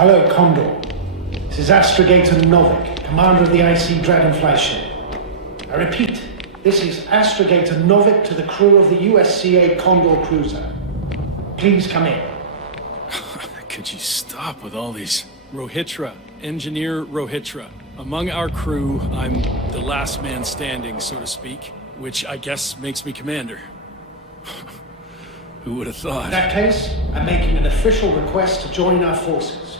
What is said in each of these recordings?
Hello, Condor. This is Astrogator Novik, commander of the IC Dragonfly ship. I repeat, this is Astrogator Novik to the crew of the USCA Condor cruiser. Please come in. Could you stop with all these? Rohitra, Engineer Rohitra. Among our crew, I'm the last man standing, so to speak, which I guess makes me commander. Who would have thought? In that case, I'm making an official request to join our forces,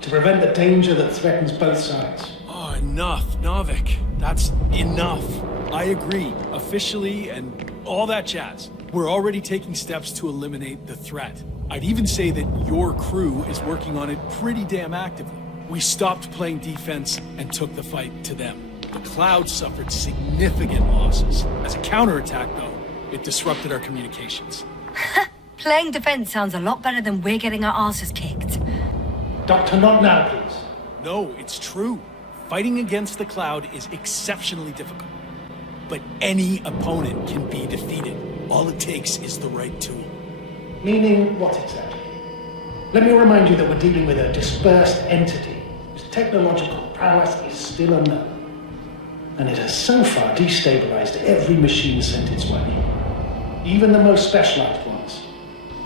to prevent the danger that threatens both sides. Oh, enough, Novik. That's enough. I agree, officially and all that jazz. We're already taking steps to eliminate the threat. I'd even say that your crew is working on it pretty damn actively. We stopped playing defense and took the fight to them. The Cloud suffered significant losses. As a counterattack, though, it disrupted our communications. Playing defense sounds a lot better than we're getting our asses kicked. Doctor, not now, please. No, it's true. Fighting against the Cloud is exceptionally difficult. But any opponent can be defeated. All it takes is the right tool. Meaning what exactly? Let me remind you that we're dealing with a dispersed entity whose technological prowess is still unknown. And it has so far destabilized every machine sent its way. Even the most specialized ones.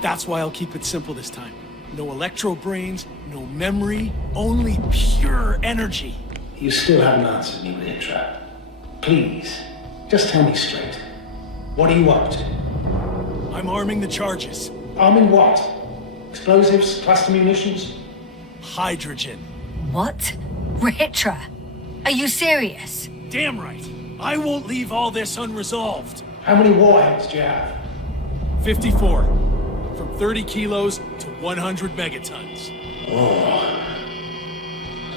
That's why I'll keep it simple this time. No electro brains, no memory, only pure energy. You still haven't answered me, Rethink. Please, just tell me straight. What are you up to? I'm arming the charges. Arming what? Explosives, cluster munitions? Hydrogen. What? Rehitra? Are you serious? Damn right. I won't leave all this unresolved. How many warheads do you have? 54. From 30 kilos to 100 megatons. Oh,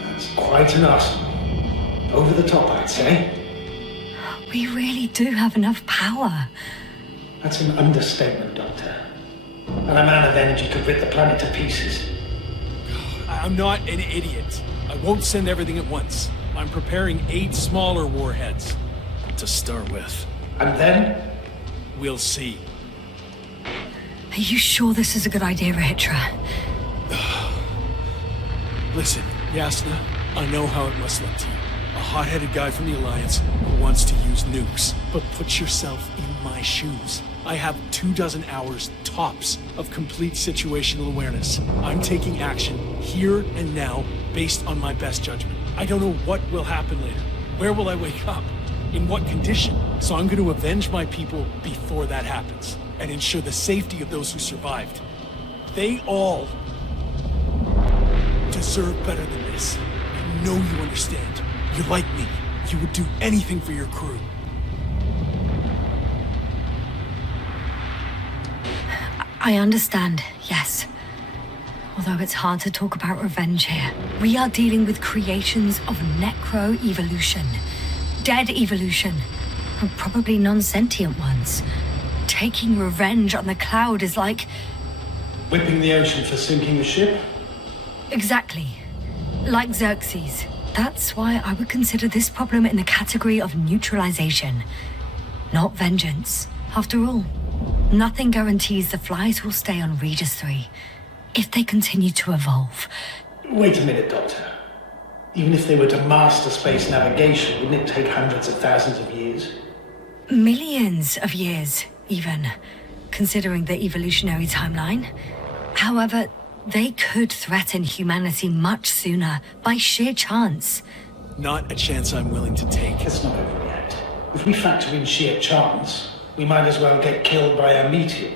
that's quite an arsenal. Over the top, I'd say. We really do have enough power. That's an understatement, Doctor. An amount of energy could rip the planet to pieces. I'm not an idiot. I won't send everything at once. I'm preparing 8 smaller warheads to start with. And then? We'll see. Are you sure this is a good idea, Rehitra? Listen, Yasna, I know how it must look to you. A hot-headed guy from the Alliance who wants to use nukes. But put yourself in my shoes. I have 24 hours tops of complete situational awareness. I'm taking action here and now based on my best judgment. I don't know what will happen later. Where will I wake up? In what condition? So I'm going to avenge my people before that happens and ensure the safety of those who survived. They all deserve better than this. I know you understand. You're like me. You would do anything for your crew. I understand, yes. Although it's hard to talk about revenge here. We are dealing with creations of necro-evolution. Dead evolution. And probably non-sentient ones. Taking revenge on the Cloud is like... Whipping the ocean for sinking a ship? Exactly. Like Xerxes. That's why I would consider this problem in the category of neutralization. Not vengeance. After all, nothing guarantees the flies will stay on Regis III if they continue to evolve. Wait a minute, Doctor. Even if they were to master space navigation, wouldn't it take hundreds of thousands of years? Millions of years, even, considering the evolutionary timeline. However, they could threaten humanity much sooner, by sheer chance. Not a chance I'm willing to take. It's not over yet. If we factor in sheer chance, we might as well get killed by a meteor.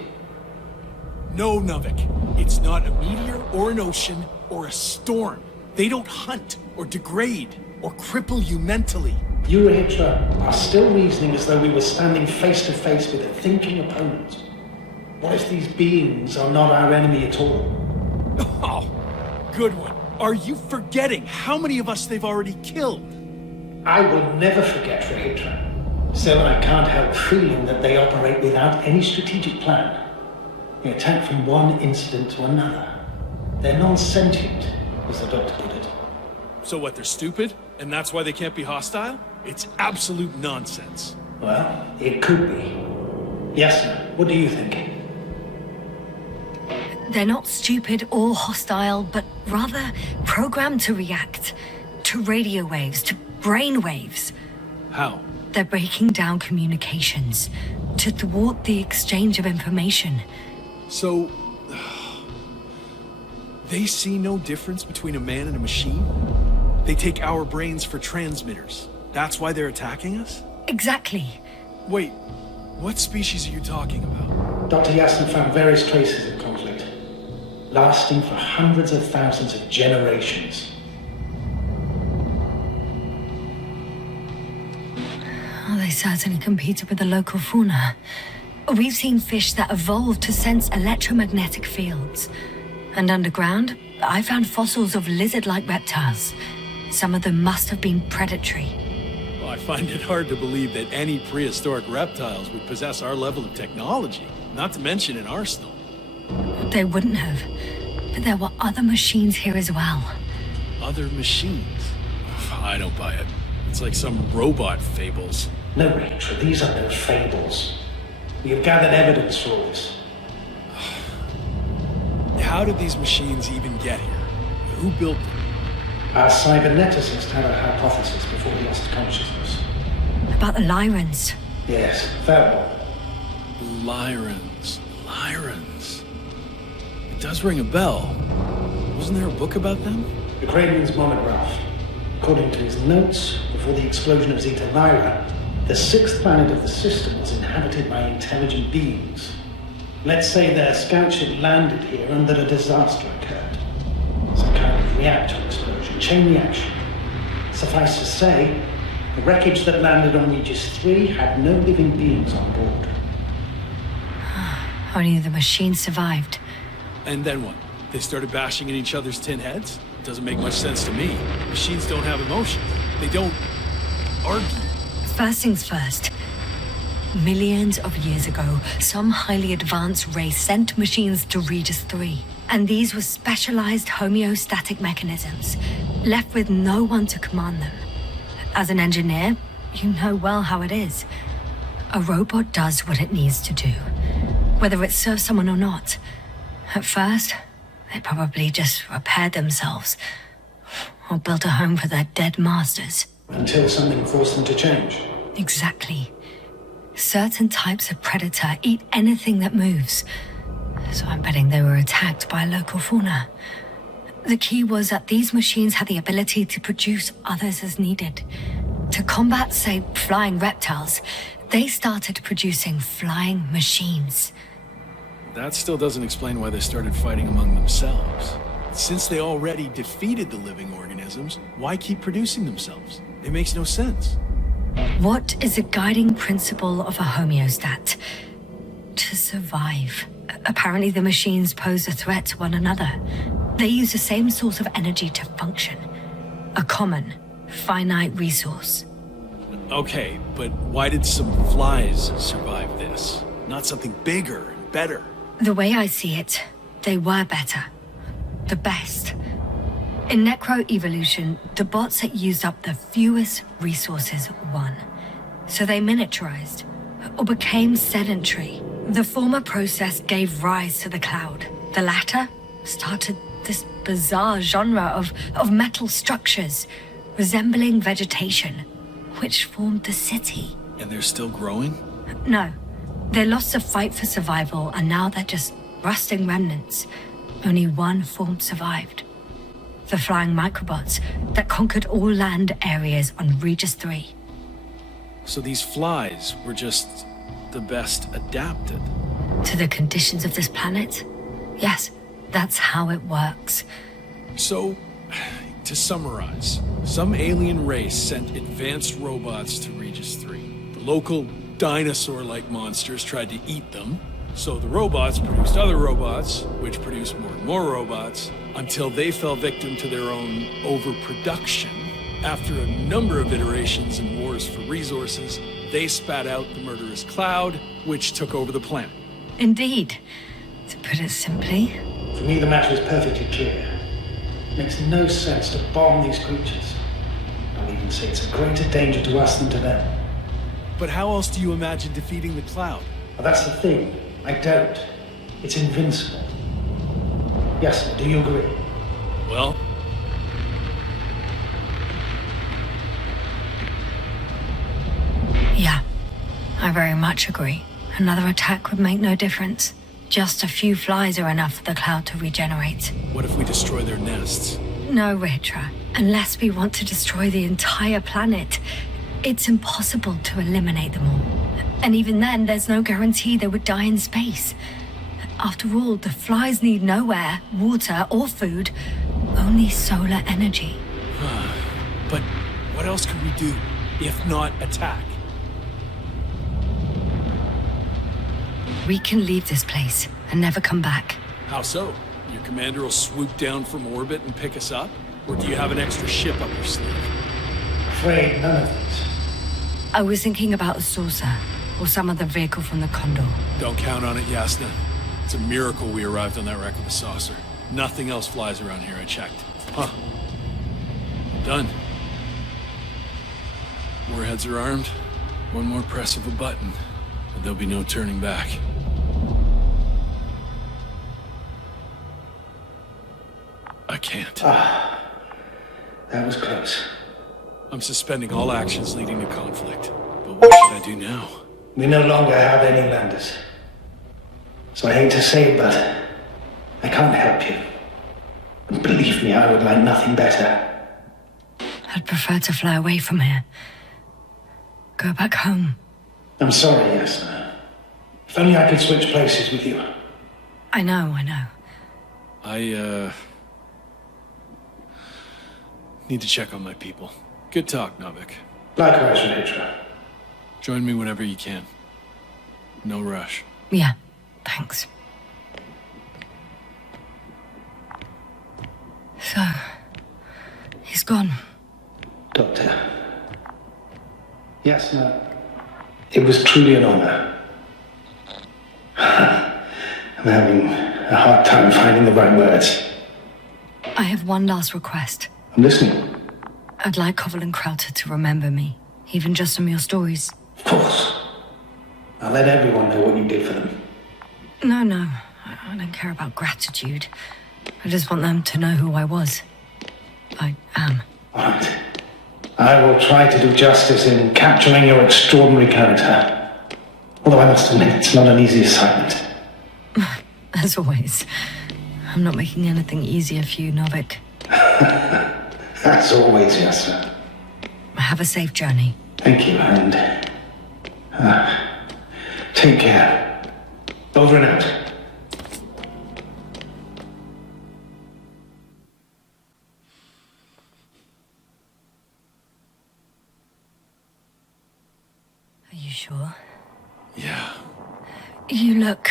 No, Novik. It's not a meteor or an ocean or a storm. They don't hunt or degrade or cripple you mentally. You, Rehitra, are still reasoning as though we were standing face to face with a thinking opponent. What if these beings are not our enemy at all? Oh, good one. Are you forgetting how many of us they've already killed? I will never forget, Regis. Still, I can't help feeling that they operate without any strategic plan. They attack from one incident to another. They're non-sentient, as the doctor put it. So what, they're stupid? And that's why they can't be hostile? It's absolute nonsense. Well, it could be. Yasna, what do you think? They're not stupid or hostile, but rather programmed to react to radio waves, to brain waves. How? They're breaking down communications to thwart the exchange of information. So... they see no difference between a man and a machine? They take our brains for transmitters. That's why they're attacking us? Exactly. Wait, what species are you talking about? Dr. Yasna found various traces of conflict, lasting for hundreds of thousands of generations. Oh, they certainly competed with the local fauna. We've seen fish that evolved to sense electromagnetic fields. And underground, I found fossils of lizard-like reptiles. Some of them must have been predatory. Well, I find it hard to believe that any prehistoric reptiles would possess our level of technology, not to mention an arsenal. They wouldn't have. But there were other machines here as well. Other machines? I don't buy it. It's like some robot fables. No, Rachel, these are no fables. We have gathered evidence for this. How did these machines even get here? Who built them? Our cyberneticist had a hypothesis before he lost consciousness. About the Lyrans. Yes, that one. Lyrans. Lyrans. It does ring a bell. Wasn't there a book about them? The Cranian's monograph. According to his notes, before the explosion of Zeta Lyra, the sixth planet of the system was inhabited by intelligent beings. Let's say their scout ship landed here and that a disaster occurred. Some kind of reactor explosion, chain reaction. Suffice to say, the wreckage that landed on Regis III had no living beings on board. Only the machine survived. And then what? They started bashing in each other's tin heads? Doesn't make much sense to me. Machines don't have emotion. They don't argue. First things first. Millions of years ago, some highly advanced race sent machines to Regis III. And these were specialized homeostatic mechanisms, left with no one to command them. As an engineer, you know well how it is. A robot does what it needs to do, whether it serves someone or not. At first, they probably just repaired themselves, or built a home for their dead masters. Until something forced them to change. Exactly. Certain types of predator eat anything that moves. So I'm betting they were attacked by local fauna. The key was that these machines had the ability to produce others as needed. To combat, say, flying reptiles, they started producing flying machines. That still doesn't explain why they started fighting among themselves. Since they already defeated the living organisms, why keep producing themselves? It makes no sense. What is the guiding principle of a homeostat? To survive. Apparently the machines pose a threat to one another. They use the same source of energy to function. A common, finite resource. Okay, but why did some flies survive this? Not something bigger and better. The way I see it, they were better. The best. In necroevolution, the bots that used up the fewest resources won. So they miniaturized, or became sedentary. The former process gave rise to the cloud. The latter started this bizarre genre of metal structures, resembling vegetation, which formed the city. And they're still growing? No. They lost the fight for survival, and now they're just rusting remnants. Only one form survived. The flying microbots that conquered all land areas on Regis III. So these flies were just the best adapted? To the conditions of this planet? Yes, that's how it works. So, to summarize, some alien race sent advanced robots to Regis III. The local dinosaur-like monsters tried to eat them, so the robots produced other robots, which produced more and more robots, until they fell victim to their own overproduction. After a number of iterations and wars for resources, they spat out the murderous cloud, which took over the planet. Indeed. To put it simply. For me, the matter is perfectly clear. It makes no sense to bomb these creatures. I'll even say it's a greater danger to us than to them. But how else do you imagine defeating the cloud? But that's the thing. I don't. It's invincible. Yes, do you agree? Well, Yeah, I very much agree. Another attack would make no difference. Just a few flies are enough for the cloud to regenerate. what if we destroy their nests? No, Ritra. Unless we want to destroy the entire planet, it's impossible to eliminate them all. And even then, there's no guarantee they would die in space. After all, the flies need no air, water, or food, only solar energy. But what else could we do, if not attack? We can leave this place and never come back. How so? Your commander will swoop down from orbit and pick us up? Or do you have an extra ship up your sleeve? Afraid none of these. I was thinking about a saucer, or some other vehicle from the Condor. Don't count on it, Yasna. It's a miracle we arrived on that wreck of a saucer. Nothing else flies around here, I checked. Huh. Done. Warheads are armed. One more press of a button, and there'll be no turning back. I can't. That was close. I'm suspending all actions leading to conflict. But what should I do now? We no longer have any landers. So I hate to say it, but I can't help you. And believe me, I would like nothing better. I'd prefer to fly away from here. Go back home. I'm sorry, Yasna. If only I could switch places with you. I know. I need to check on my people. Good talk, Novik. Likewise, Rethink. Join me whenever you can. No rush. Yeah, thanks. So, he's gone. Doctor. Yasna, it was truly an honor. I'm having a hard time finding the right words. I have one last request. I'm listening. I'd like Koval and Krauter to remember me, even just from your stories. Of course. I'll let everyone know what you did for them. No, I don't care about gratitude. I just want them to know who I was. I am. All right. I will try to do justice in capturing your extraordinary character. Although I must admit, it's not an easy assignment. As always. I'm not making anything easier for you, Novik. As always, Yasna. Have a safe journey. Thank you, and take care. Over and out. Are you sure? Yeah. You look...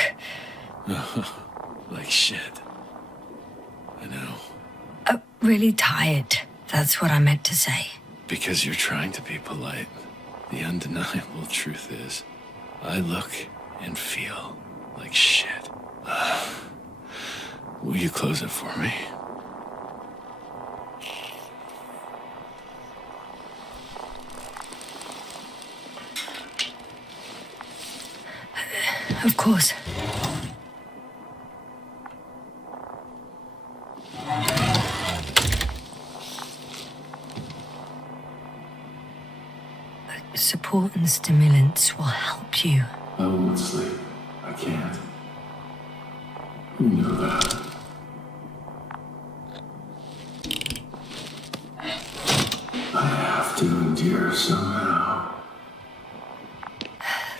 Like shit. I know. really tired. That's what I meant to say. Because you're trying to be polite. The undeniable truth is, I look and feel like shit. Will you close it for me? Of course. Support and stimulants will help you. I won't sleep. I can't. You know that. I have to endure somehow.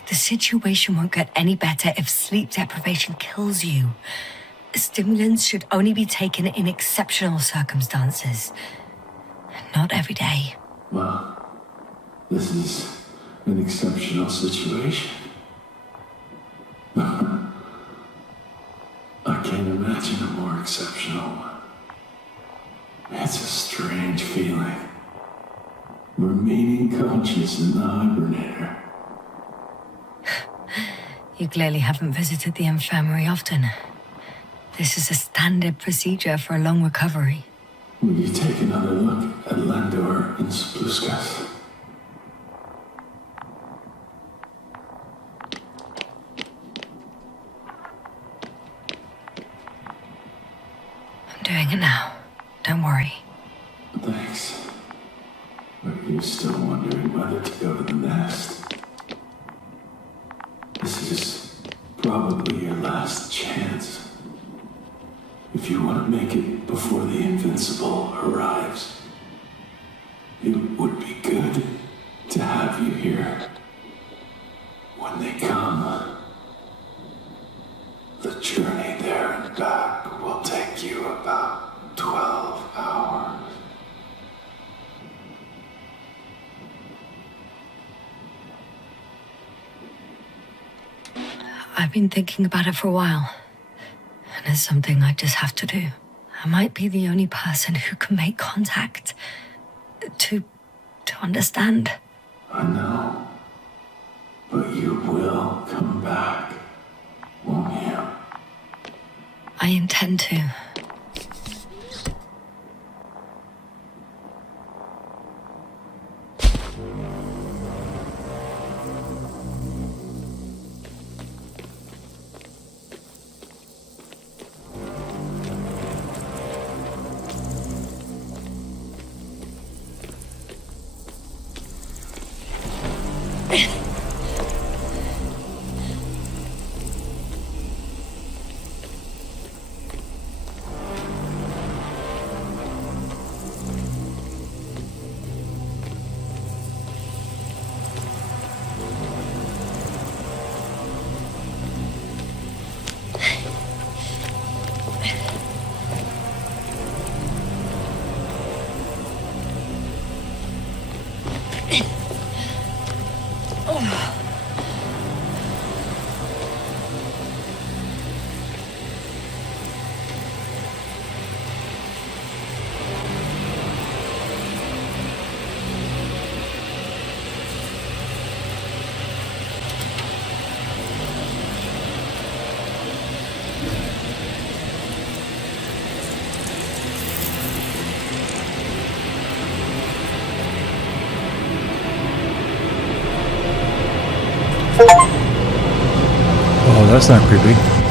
The situation won't get any better if sleep deprivation kills you. Stimulants should only be taken in exceptional circumstances. Not every day. Well, this is an exceptional situation. I can't imagine a more exceptional one. It's a strange feeling. Remaining conscious in the hibernator. You clearly haven't visited the infirmary often. This is a standard procedure for a long recovery. Will you take another look at Landor and Spluskas? it now. Don't worry. Thanks. But you're still wondering whether to go to the nest. This is probably your last chance. If you want to make it before the Invincible arrives, it would be good to have you here. When they come, the journey there and back will take you about 12 hours. I've been thinking about it for a while. And it's something I just have to do. I might be the only person who can make contact. To understand. I know. But you will come back, won't you? I intend to. Oh, that's not creepy.